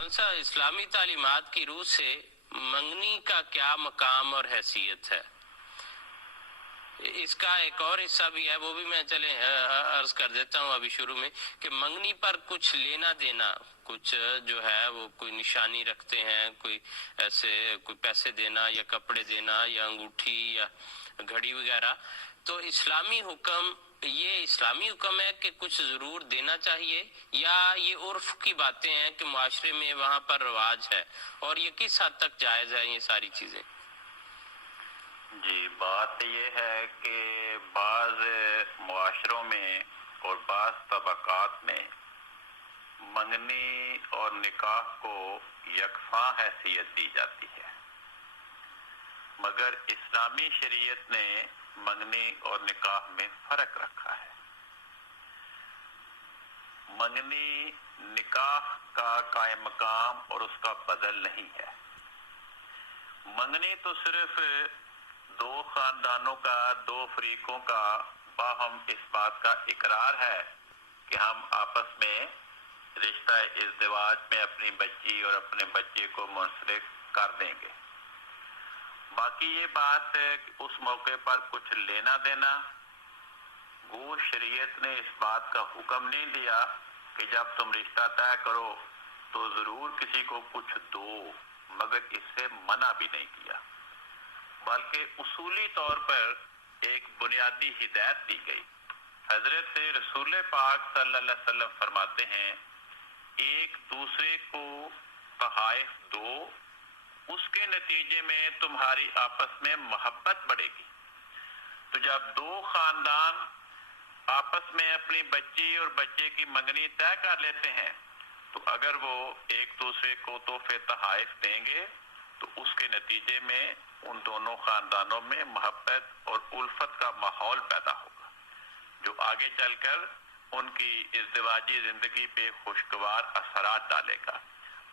خالصہ اسلامی تعلیمات کی روح سے منگنی کا کیا مقام اور حیثیت ہے؟ اس کا ایک اور حصہ بھی ہے، وہ بھی میں چلے عرض کر دیتا ہوں ابھی شروع میں، کہ منگنی پر کچھ لینا دینا، کچھ جو ہے وہ کوئی نشانی رکھتے ہیں، کوئی ایسے کوئی پیسے دینا یا کپڑے دینا یا انگوٹھی یا گھڑی وغیرہ، تو اسلامی حکم ہے کہ کچھ ضرور دینا چاہیے، یا یہ عرف کی باتیں ہیں کہ معاشرے میں وہاں پر رواج ہے، اور یہ کس حد تک جائز ہے یہ ساری چیزیں؟ جی، بات یہ ہے کہ بعض معاشروں میں اور بعض طبقات میں منگنی اور نکاح کو یکساں حیثیت دی جاتی ہے، مگر اسلامی شریعت نے منگنی اور نکاح میں فرق رکھا ہے۔ منگنی نکاح کا قائم مقام اور اس کا بدل نہیں ہے۔ منگنی تو صرف دو خاندانوں کا، دو فریقوں کا باہم اس بات کا اقرار ہے کہ ہم آپس میں رشتہ ازدواج میں اپنی بچی اور اپنے بچے کو منسلک کر دیں گے۔ باقی یہ بات ہے کہ اس موقع پر کچھ لینا دینا، وہ شریعت نے اس بات کا حکم نہیں دیا کہ جب تم رشتہ طے کرو تو ضرور کسی کو کچھ دو، مگر اس سے منع بھی نہیں کیا، بلکہ اصولی طور پر ایک بنیادی ہدایت دی گئی۔ حضرت رسول پاک صلی اللہ علیہ وسلم فرماتے ہیں، ایک دوسرے کو تحائف دو، اس کے نتیجے میں تمہاری آپس میں محبت بڑھے گی۔ تو جب دو خاندان آپس میں اپنی بچی اور بچے کی منگنی طے کر لیتے ہیں تو اگر وہ ایک دوسرے کو تحفے تحائف دیں گے تو اس کے نتیجے میں ان دونوں خاندانوں میں محبت اور الفت کا ماحول پیدا ہوگا، جو آگے چل کر ان کی ازدواجی زندگی پہ خوشگوار اثرات ڈالے گا۔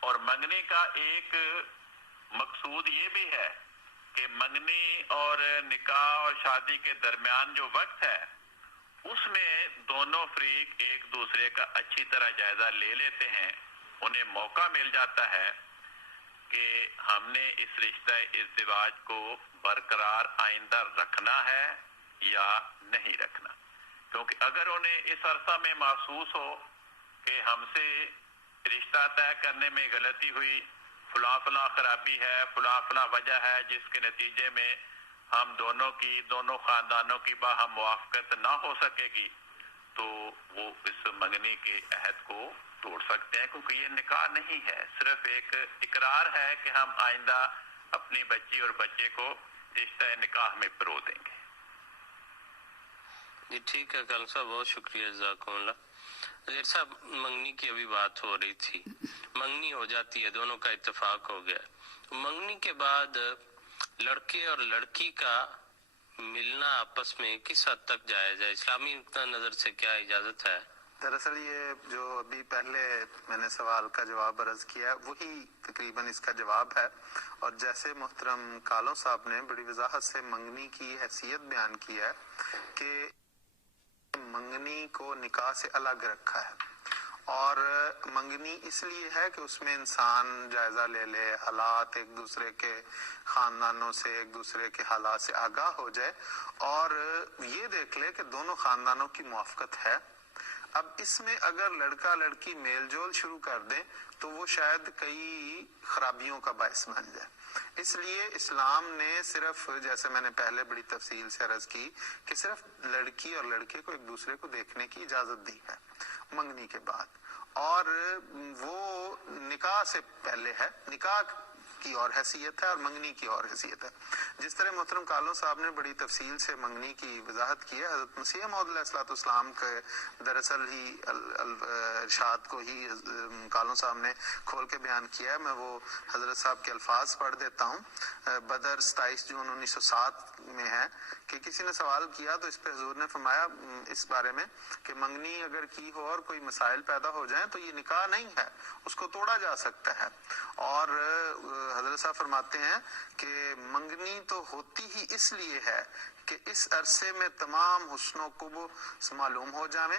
اور منگنی کا ایک مقصود یہ بھی ہے کہ منگنی اور نکاح اور شادی کے درمیان جو وقت ہے اس میں دونوں فریق ایک دوسرے کا اچھی طرح جائزہ لے لیتے ہیں، انہیں موقع مل جاتا ہے کہ ہم نے اس رشتہ ازدواج کو برقرار آئندہ رکھنا ہے یا نہیں رکھنا، کیونکہ اگر انہیں اس عرصہ میں محسوس ہو کہ ہم سے رشتہ طے کرنے میں غلطی ہوئی، فلاں خرابی ہے، فلاں وجہ ہے جس کے نتیجے میں ہم دونوں خاندانوں کی باہم موافقت نہ ہو سکے گی، تو وہ اس منگنی کے عہد کو توڑ سکتے ہیں، کیونکہ یہ نکاح نہیں ہے، صرف ایک اقرار ہے کہ ہم آئندہ اپنی بچی اور بچے کو رشتہ نکاح میں پرو دیں گے۔ جی ٹھیک ہے کل صاحب، بہت شکریہ، جزاکم اللہ۔ حضرت صاحب، منگنی کی ابھی بات ہو رہی تھی، منگنی ہو جاتی ہے، دونوں کا اتفاق ہو گیا، منگنی کے بعد لڑکے اور لڑکی کا ملنا آپس میں کس حد تک جائز ہے؟ اسلامی نقطہ نظر سے کیا اجازت ہے؟ دراصل یہ جو ابھی پہلے میں نے سوال کا جواب عرض کیا وہی تقریباً اس کا جواب ہے، اور جیسے محترم کالوں صاحب نے بڑی وضاحت سے منگنی کی حیثیت بیان کی ہے کہ منگنی کو نکاح سے الگ رکھا ہے، اور منگنی اس لیے ہے کہ اس میں انسان جائزہ لے لے، حالات ایک دوسرے کے خاندانوں سے، ایک دوسرے کے حالات سے آگاہ ہو جائے اور یہ دیکھ لے کہ دونوں خاندانوں کی موافقت ہے۔ اب اس میں اگر لڑکا لڑکی میل جول شروع کر دیں تو وہ شاید کئی خرابیوں کا باعث بن جائے، اس لیے اسلام نے صرف، جیسے میں نے پہلے بڑی تفصیل سے عرض کی، کہ صرف لڑکی اور لڑکے کو ایک دوسرے کو دیکھنے کی اجازت دی ہے منگنی کے بعد، اور وہ نکاح سے پہلے ہے، نکاح کی اور حیثیت ہے اور منگنی کی اور حیثیت ہے۔ جس طرح محترم کالوں صاحب نے بڑی تفصیل سے منگنی کی وضاحت کی ہے، حضرت مسیح موعود علیہ الصلوۃ والسلام کے دراصل ہی ارشاد کو ہی کالوں صاحب نے کھول کے بیان کیا ہے۔ میں وہ حضرت صاحب کے الفاظ پڑھ دیتا ہوں۔ بدر 27 جون 1907 میں ہے کہ کسی نے سوال کیا تو اس پہ حضور نے فرمایا اس بارے میں کہ منگنی اگر کی ہو اور کوئی مسائل پیدا ہو جائیں تو یہ نکاح نہیں ہے، اس کو توڑا جا سکتا ہے، اور حضرت صاحب فرماتے ہیں کہ منگنی تو ہوتی ہی اس لیے ہے کہ اس عرصے میں تمام حسن و قبح معلوم ہو جائیں،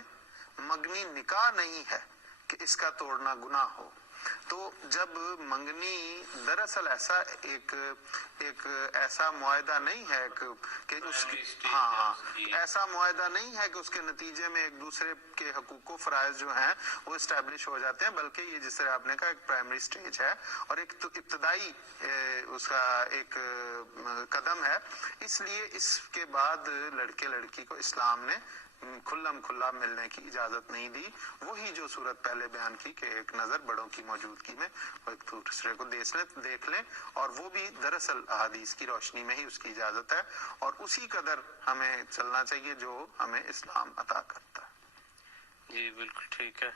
منگنی نکاح نہیں ہے کہ اس کا توڑنا گناہ ہو۔ تو جب منگنی دراصل ایسا ایک ایسا معاہدہ نہیں ہے کہ اس ہاں ایسا معاہدہ نہیں ہے کہ اس کے نتیجے میں ایک دوسرے کے حقوق و فرائض جو ہیں وہ اسٹیبلش ہو جاتے ہیں، بلکہ یہ جس طرح آپ نے کہا ایک پرائمری سٹیج ہے اور ایک ابتدائی اس کا ایک قدم ہے. اس لیے اس کے بعد لڑکے لڑکی کو اسلام نے کھلم کھلا ملنے کی اجازت نہیں دی. وہی جو صورت پہلے بیان کی کہ ایک نظر بڑوں کی موجودگی میں وہ ایک دوسرے کو دیکھ لیں، اور وہ بھی دراصل احادیث کی روشنی میں ہی اس کی اجازت ہے، اور اسی قدر ہمیں چلنا چاہیے جو ہمیں اسلام عطا کرتا ہے. جی بالکل ٹھیک ہے.